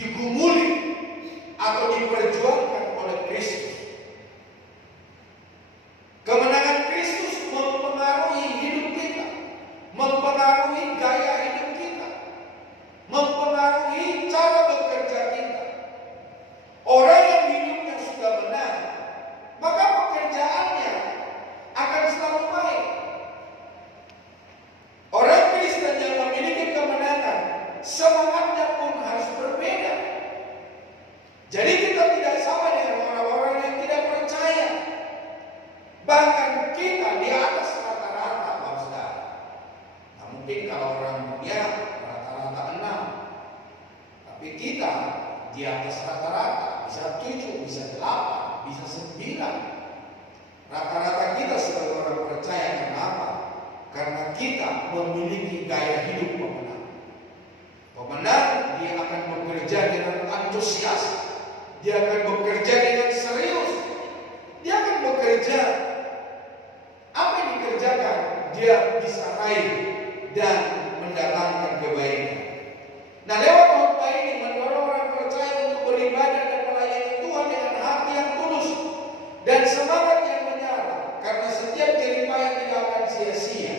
digumuli atau diperjuangkan oleh Kristus. Kemenangan Kristus mempengaruhi hidup kita, mempengaruhi gaya hidup kita, mempengaruhi cara bekerja kita. Orang yang hidupnya sudah menang, maka pekerjaannya akan selalu baik. Orang Kristen yang memiliki kemenangan, semangatnya pun harus berbeda. Jadi kita tidak sama dengan orang-orang yang tidak percaya. Bahkan kita di atas rata-rata, Bapak Saudara. Nah, mungkin kalau orang dunia rata-rata 6, tapi kita di atas rata-rata, bisa 7, bisa 8, bisa 9. Rata-rata kita sebagai orang percaya. Kenapa? Karena kita memiliki gaya hidup pemenang. Pemenang, dia akan bekerja dengan antusias, dia akan bekerja dengan serius, dia akan bekerja. Apa yang dikerjakan, dia bisa raih dan mendatangkan kebaikan. Nah, lewat khotbah ini mendorong orang percaya untuk beribadah dan melayani Tuhan dengan hati yang tulus dan semangat yang menyala, karena setiap jeripaya tidak akan sia-sia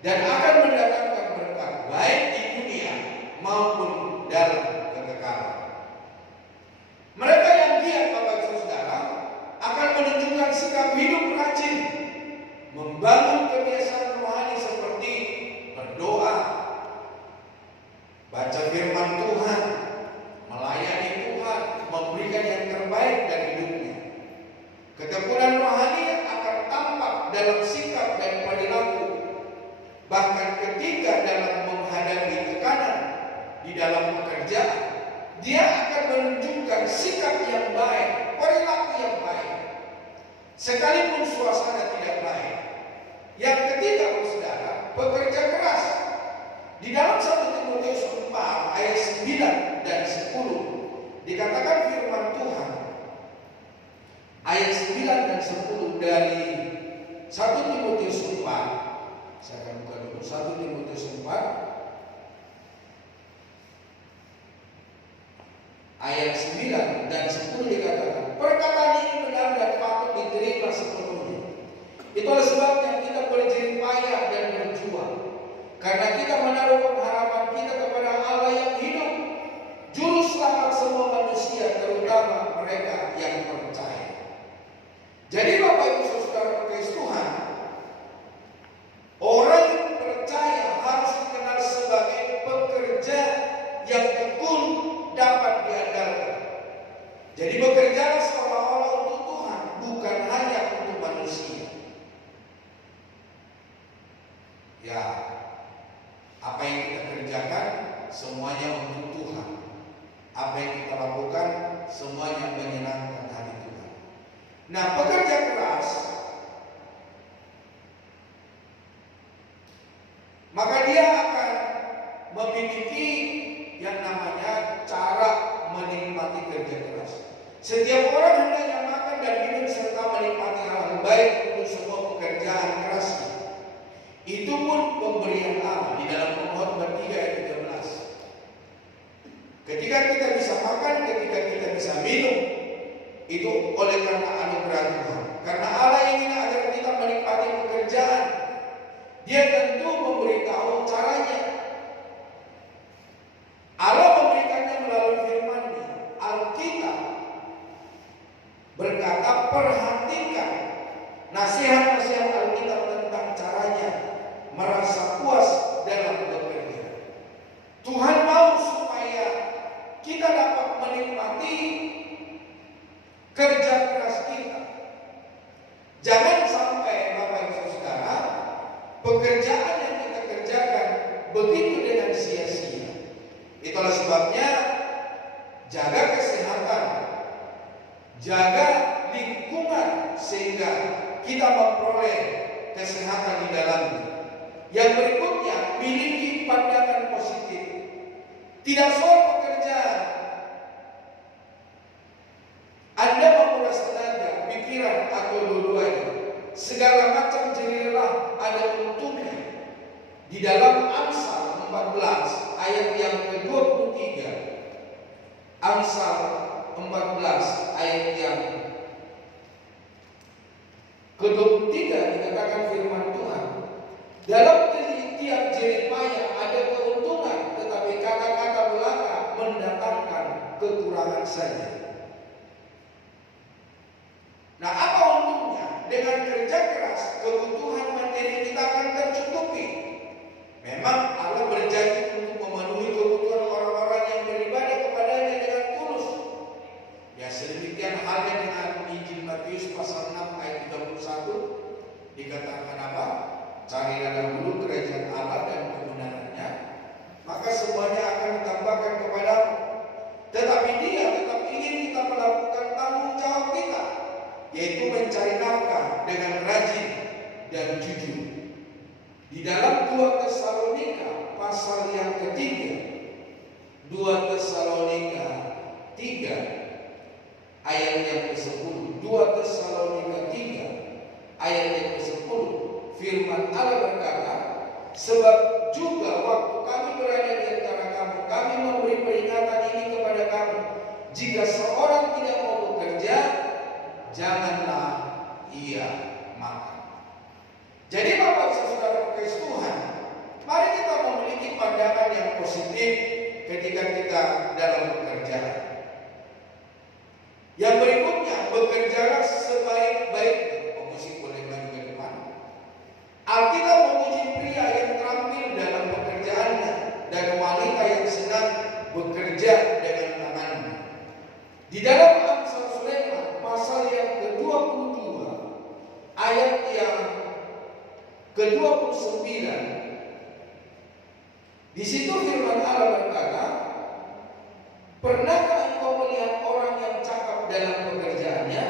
dan akan mendatangkan berkat baik di dunia maupun dalam kekekalan. Mereka yang giat, Bapak Ibu Saudara, akan menunjukkan sikap hidup rajin, membangun kebiasaan rohani seperti berdoa, baca firman Tuhan, melayani Tuhan, memberikan yang terbaik dari hidupnya. Ketekunan rohani akan tampak dalam sikap dan perilaku. Bahkan ketika dalam menghadapi tekanan di dalam pekerjaan, dia akan menunjukkan sikap yang baik, perilaku yang baik, sekalipun suasana tidak baik. Yang ketiga, Saudara, bekerja keras. Di dalam 1 Timotius 4 ayat 9 dan 10 dikatakan firman Tuhan, ayat 9 dan 10 dari 1 Timotius 4. Saya akan buka dulu 1 Timotius 4 ayat 9 dan 10 dikatakan, perkataan ini benar dan patut diterima sepenuhnya. Itulah sebabnya kita berjerih payah dan berjuang, karena kita menaruh pengharapan kita kepada Allah yang hidup, juru selamat semua manusia, terutama mereka yang percaya. Jadi Bapak Ibu Saudara kekasih Tuhan, orang yang percaya harus dikenal sebagai pekerja yang tekun, dapat diandalkan. Jadi bekerjalah seolah-olah untuk Tuhan, bukan hanya untuk manusia. Ya, apa yang kita kerjakan semuanya untuk Tuhan. Apa yang kita lakukan semuanya menyenangkan hati Tuhan. Nah, pekerja keras, maka dia akan memiliki yang namanya cara menikmati kerja keras. Setiap orang hendaknya makan dan minum serta menikmati hal baik untuk semua pekerjaan kerasnya. Itu pun pemberian Allah di dalam Pengkhotbah 3 ayat 13. Ketika kita bisa makan, ketika kita bisa minum, itu oleh karena anugerah Tuhan. Karena Allah ingin agar kita menikmati pekerjaan, Dia tentu memberitahu caranya. Allah memberikannya melalui firman-Nya. Alkitab berkata, perhatikan nasihat-nasihat Alkitab tentang caranya merasa puas dalam bekerja. Tuhan mau supaya kita dapat menikmati kerja keras kita. Jangan sampai Bapak Ibu Saudara, pekerjaan yang kita kerjakan begitu dengan sia-sia. Itulah sebabnya jaga kesehatan, jaga lingkungan sehingga kita memperoleh kesehatan di dalamnya. Yang berikutnya, miliki pandangan positif. Tidak soal pekerjaan. Anda menguras tenaga, pikiran atau dua-duanya. Segala macam jerihlah ada untungnya. Di dalam Amsal 14 ayat yang ke-23. Amsal 14 ayat yang ke-23 dikatakan firman Tuhan, dalam tiap jerih payah ada keuntungan, tetapi kata-kata belaka mendatangkan kekurangan saja. Nah, apa untungnya? Dengan kerja keras, kebutuhan materi kita akan tercukupi. Memang Allah berjanji untuk memenuhi kebutuhan orang-orang yang beribadah kepadanya dengan tulus. Ya, sedemikian halnya dengan Injil Matius pasal 6 ayat 31 dikatakan apa? Carilah dahulu kerajaan Allah dan kebenarannya, maka semuanya akan ditambahkan kepadamu. Tetapi Dia tetap ingin kita melakukan tanggung jawab kita, yaitu mencari nafkah dengan rajin dan jujur. Di dalam 2 Tesalonika pasal yang ketiga, 2 Tesalonika 3 ayat yang ke-10, 2 Tesalonika 3 ayat yang ke-10, firman Allah berkata, sebab juga waktu kami berada di antara kamu, kami memberi peringatan ini kepada kamu, jika seorang tidak mau bekerja, janganlah ia makan. Jadi Bapak Saudara Kristus Tuhan, mari kita memiliki pandangan yang positif ketika kita dalam pekerjaan. Yang berikutnya, bekerjalah sebaik-baiknya. Pemusik boleh maju ke depan. Alkitab memuji pria yang terampil dalam pekerjaannya dan wanita yang senang bekerja dengan tangannya. Di dalam Amsal Sulaiman pasal yang ke-22 ayat yang ke-29, di situ firman Allah berkata, pernahkah engkau melihat orang yang cakap dalam pekerjaannya?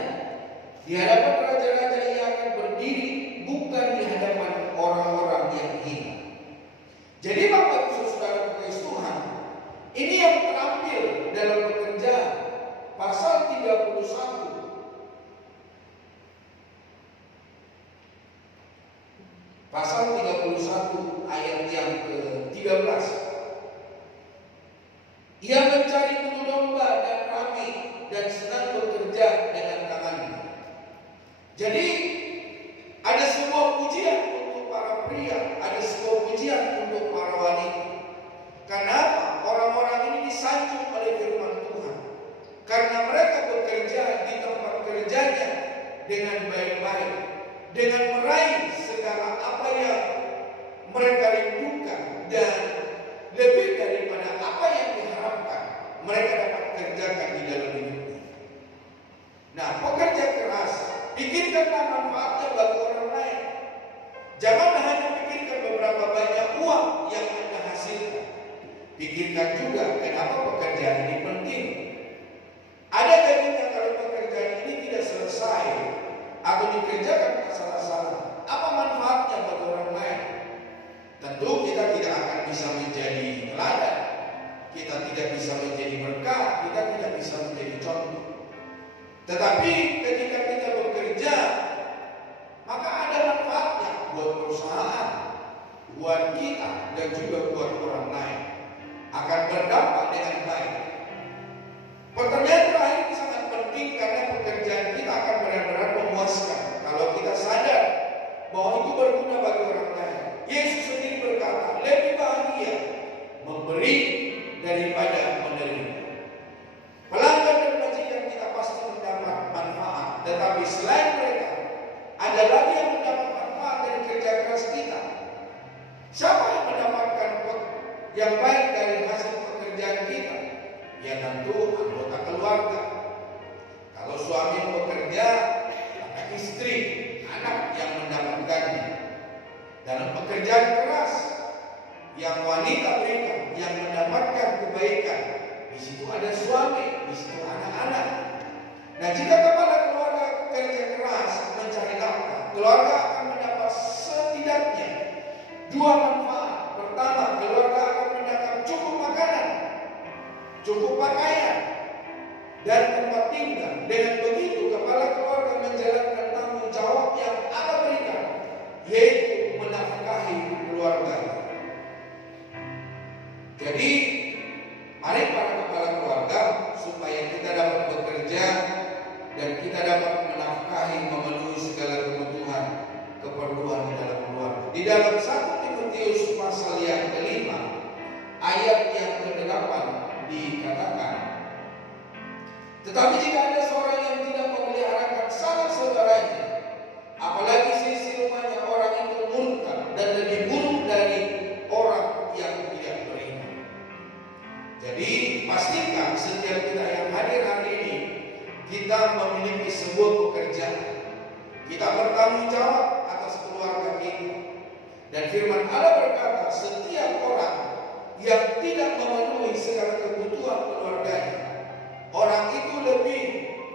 Di hadapan raja-raja ia akan berdiri, bukan di hadapan orang-orang yang hina. Jadi Bapak Ibu Saudara Kristus Tuhan, ini yang terampil dalam pekerjaan. Pasal 31 ayat yang ke-13. Ia mencari bulu domba dan kami dan senang bekerja dengan tangannya. Jadi ada sebuah pujian untuk para pria, ada sebuah pujian untuk para wanita. Kenapa? Orang-orang ini disanjung oleh firman Tuhan. Karena mereka bekerja di tempat kerjanya dengan baik-baik, dengan meraih segala apa yang mereka rindukan, dan lebih daripada apa yang diharapkan mereka dapat kerjakan di dalam hidupnya. Nah, pekerja keras, pikirkanlah manfaatnya bagi orang lain. Jangan hanya pikirkan beberapa banyak uang yang Anda hasilkan. Pikirkan juga kenapa pekerjaan ini penting. Ada jadinya kalau pekerjaan ini tidak selesai atau dikerjakan salah-salah, apa manfaatnya bagi orang lain? Tentu kita tidak akan bisa menjadi teladan, kita tidak bisa menjadi berkah, kita tidak bisa menjadi contoh. Tetapi ketika kita bekerja, maka ada manfaatnya buat perusahaan, buat kita, dan juga buat orang lain. Akan berdampak dengan baik. Pertanyaan terakhir ini sangat penting karena pekerjaan kita akan benar-benar memuaskan kalau kita sadar bahwa itu berguna bagi orang lain. Yesus sendiri berkata, lebih bahagia memberi daripada menerima. Pelanggan dan majikan kita pasti mendapat manfaat, tetapi selain mereka, ada lagi yang mendapat manfaat dari kerja keras kita. Siapa yang mendapatkan yang baik dari hasil pekerjaan kita? Ya tentu anggota keluarga. Kalau suami yang bekerja, maka istri, anak yang mendapatkannya. Dalam pekerjaan keras yang wanita berikan, yang mendapatkan kebaikan, di situ ada suami, di situ anak-anak. Nah, jika kepala keluarga kerja keras mencari nafkah, keluarga akan mendapat setidaknya dua manfaat. Pertama, keluarga akan mendapat cukup makanan, cukup pakaian, dan tempat tinggal. Dengan begitu, kepala keluarga menjalankan tanggung jawab yang Allah berikan, yaitu menafkahi keluarga. Jadi, mari para kepala keluarga, Tetapi jika ada seorang yang tidak memelihara sanak saudaranya, apalagi seisi rumahnya, orang itu murtad dan lebih buruk dari orang yang tidak beriman. Jadi pastikan setiap kita yang hadir hari ini, kita memiliki sebuah pekerjaan. Kita bertanggung jawab atas keluarga kita. Dan firman Allah berkata, setiap orang yang tidak memenuhi segala kebutuhan keluarganya, orang itu lebih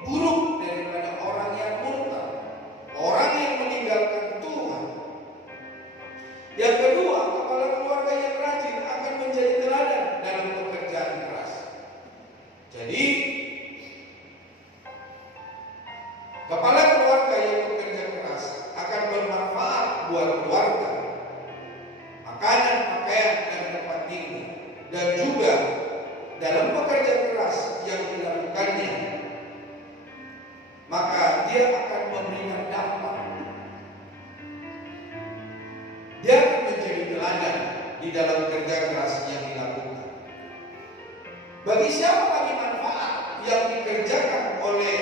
buruk daripada orang yang murtad, orang yang meninggalkan Tuhan. Yang kedua, kepala keluarga yang rajin akan menjadi teladan dalam pekerjaan keras. Jadi kepala keluarga yang bekerja keras akan bermanfaat buat keluarga, makanan, pakaian, dan tempat tinggal. Dan juga dalam pekerja keras yang dilakukannya, maka dia akan memberikan dampak. Dia akan menjadi teladan di dalam kerja keras yang dilakukan. Bagi siapa lagi manfaat yang dikerjakan oleh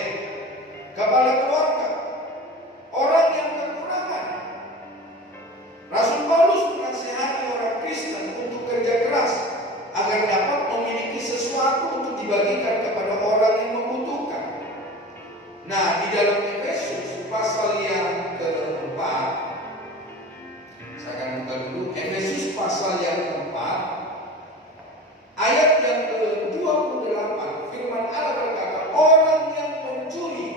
kepala keluarga? Orang yang kekurangan. Rasul Paulus menasihati orang Kristen untuk kerja keras agar dapat memiliki sesuatu untuk dibagikan kepada orang yang membutuhkan. Nah, di dalam Efesus pasal yang keempat, saya akan buka dulu Efesus pasal yang keempat, ayat yang ke-28, firman Allah berkata, orang yang mencuri,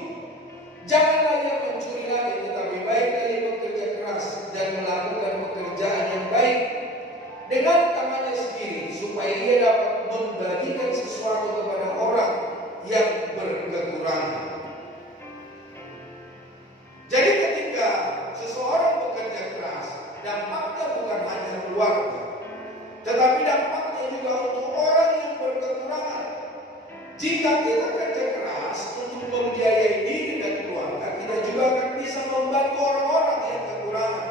janganlah ia mencuri lagi, tetapi baiklah ia bekerja keras dan melakukan pekerjaan yang baik dengan tangannya sendiri, supaya ia dapat membagikan sesuatu kepada orang yang berkekurangan. Jadi ketika seseorang bekerja keras, dampaknya bukan hanya keluarga, tetapi dampaknya juga untuk orang yang berkekurangan. Jika kita kerja keras untuk membiayai diri dan keluarga, kita juga akan bisa membantu orang-orang yang kekurangan.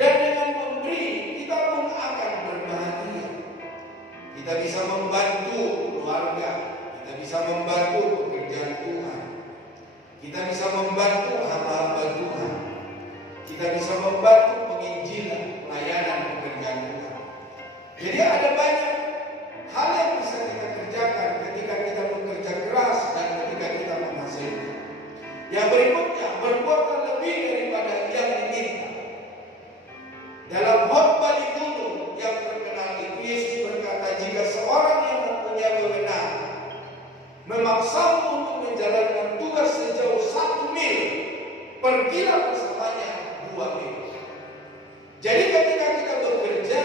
Dan dengan memberi, kita pun akan berbahagia. Kita bisa membantu keluarga, kita bisa membantu pekerjaan Tuhan, kita bisa membantu hamba-hamba Tuhan, kita bisa membantu penginjilan, pelayanan pekerjaan Tuhan. Jadi ada banyak hal yang bisa kita kerjakan ketika kita bekerja keras dan ketika kita menghasilkan. Yang berikutnya, berbuatlah lebih daripada yang diminta. Dalam khotbah di gunung yang terkenal itu, Yesus berkata, jika seorang yang mempunyai wewenang memaksamu untuk menjalankan tugas sejauh 1 mil, pergilah bersamanya 2 mil. Jadi ketika kita bekerja,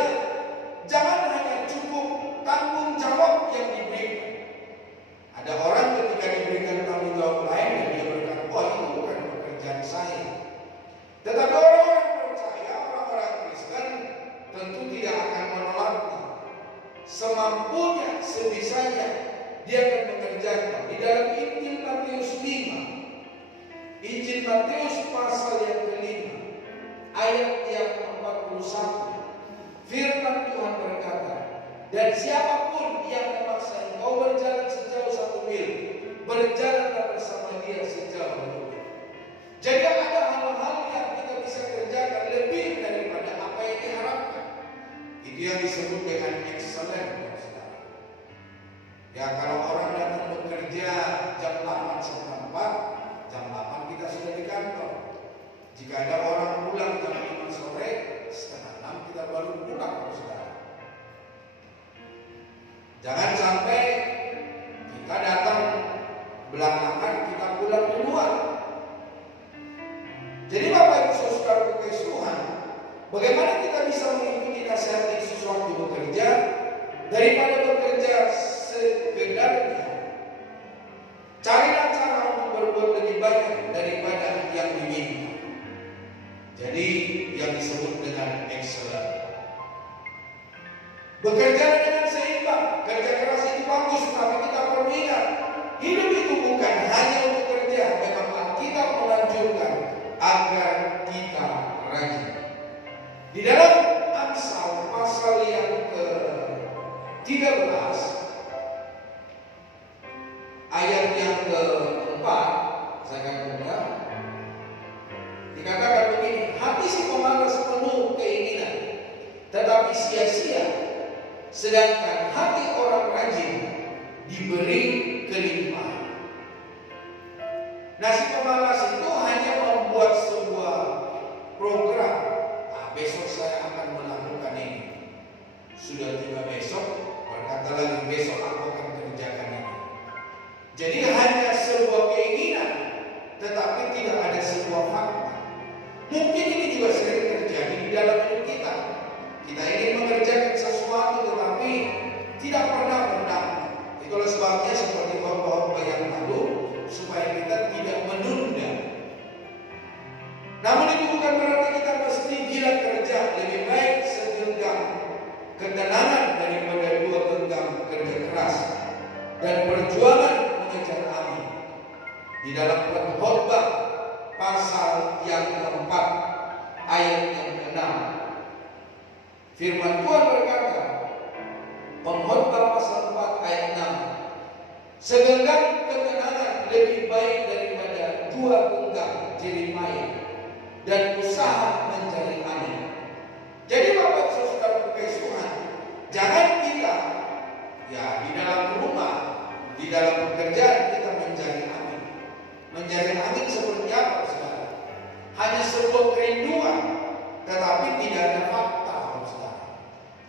jangan hanya cukup tanggung jawab yang diberikan. Ada orang ketika diberikan tanggung jawab lain dan dia berkata, oh itu bukan pekerjaan saya. Tetapi orang-orang percaya, orang-orang Kristen tentu tidak akan menolaknya. Semampunya, sebisanya dia akan mengerjakan. Di dalam Injil Matius 5, Injil Matius pasal yang ke-5, ayat yang 41, firman Tuhan berkata, dan siapapun yang memaksa engkau berjalan sejauh 1 mil, berjalanlah bersama dia sejauh 2 mil. Jadi ada hal-hal yang kita bisa kerjakan lebih daripada apa yang diharapkan. Itu yang disebut dengan excellent. Ya, kalau orang datang bekerja jam 8 sampai 4, jam 8 kita sudah di kantor. Jika ada orang pulang jam 5 sore, setengah 6 kita baru pulang, saudara. Jangan sampai kita datang belakangan, kita pulang duluan. Jadi Bapak Ibu Saudara kekasih Tuhan, bagaimana kita bisa mengikuti nasihat Yesus waktu bekerja daripada bekerja sekedarnya? Carilah cara untuk berbuat lebih banyak daripada yang diminta. Jadi yang disebut dengan excellent. Bekerja dengan seimbang. Kerja keras itu bagus, tapi kita perlu ingat, hidup itu bukan hanya untuk kerja. Memang kita melanjutkan agar kita rajin. Di dalam Amsal pasal yang ke-13 ayat yang keempat, saya akan buka. Dikatakan begini, hati si pemalas penuh keinginan, tetapi sia-sia. Sedangkan hati orang rajin diberi kelimpahan. Nah, si pemalas itu hanya membuat sebuah program. Nah, besok saya akan melakukan ini. Sudah tiba besok, berkata lagi besok aku akan kerjakan ini. Jadi hanya sebuah keinginan, tetapi tidak ada sebuah fakta. Mungkin ini juga sering terjadi di dalam hidup kita. Kita ingin mengerjakan sesuatu, tetapi tidak pernah mendapat. Itulah sebabnya seperti khotbah yang lalu, supaya kita tidak menunda. Namun itu bukan berarti kita mesti gila kerja. Lebih baik segenggam ketenangan daripada dua genggam kerja keras dan perjuangan mengejar amin. Di dalam khotbah pasal yang keempat ayat yang ke-6, firman Tuhan berkata, pengkhotbah pasal 4 ayat 6, segenggam ketenangan lebih baik daripada dua genggam jerih payah dan usaha mencari amin. Jadi Bapak Saudara kekasih Tuhan, jangan kita di dalam rumah, di dalam pekerjaan kita mencari amin. Mencari amin seperti apa, saudara? Hanya sebuah kerinduan, tetapi tidak ada fakta, saudara.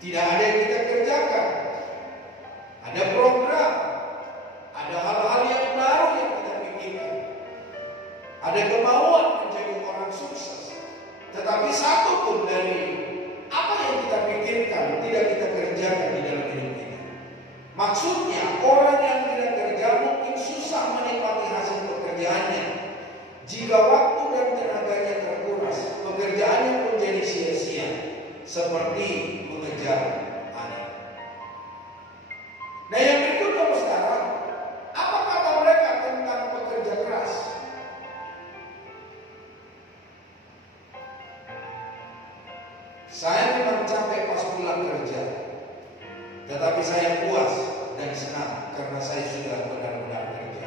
Tidak ada yang kita kerjakan. Ada program, ada hal-hal yang baru yang kita pikirkan. Ada kemauan menjadi orang sukses, tetapi satu pun dari apa yang kita pikirkan tidak kita kerjakan di dalam hidup kita. Maksudnya orang yang tidak kerja mungkin susah menikmati hasil pekerjaannya. Jika waktu dan tenaganya terkuras, pekerjaannya pun jadi sia-sia, seperti mengejar angin. Nah, yang berikutnya, saudara, apa kata mereka tentang pekerja keras? Saya memang capek pas pulang kerja, tetapi saya puas dan senang karena saya sudah benar-benar kerja.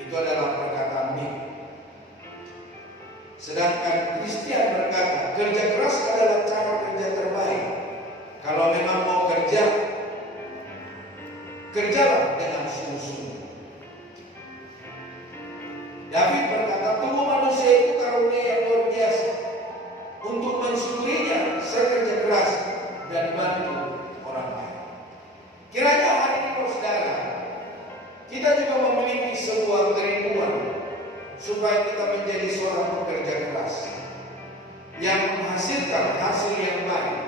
Itu adalah perkataan Nick. Sedangkan Christian berkata, kerja keras adalah cara kerja terbaik. Kalau memang mau kerja, kerjalah dengan sungguh-sungguh. David berkata, tubuh manusia itu karunia yang luar biasa. Untuk mensyukurinya, saya kerja keras dan bantu orang lain. Kiranya hari ini, saudara, kita juga memiliki sebuah kerinduan supaya kita menjadi seorang pekerja keras yang menghasilkan hasil yang baik,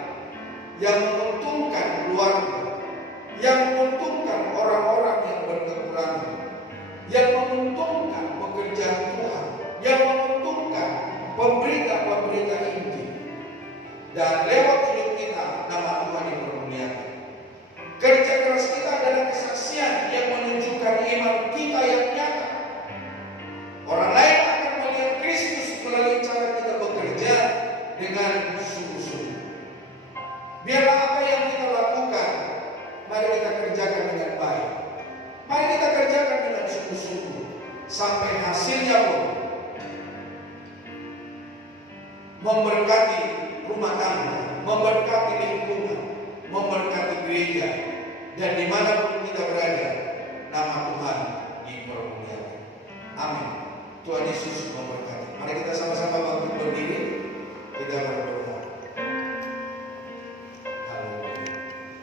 yang menguntungkan keluarga, yang menguntungkan orang-orang yang berkekurangan, yang menguntungkan pekerjaan Tuhan, yang menguntungkan pemberita-pemberita Injil, dan lewat hidup kita nama Tuhan dipermuliakan. Kerja keras kita adalah kesaksian yang menunjukkan iman kita yang nyata. Orang lain akan melihat Kristus melalui cara kita bekerja dengan sungguh-sungguh. Biarlah apa yang kita lakukan, mari kita kerjakan dengan baik. Mari kita kerjakan dengan sungguh-sungguh sampai hasilnya pun memberkati rumah tangga, memberkati lingkungan, memberkati gereja, dan dimanapun kita berada, nama Tuhan dipermuliakan. Amin. Tuhan Yesus memberkati. Mari kita sama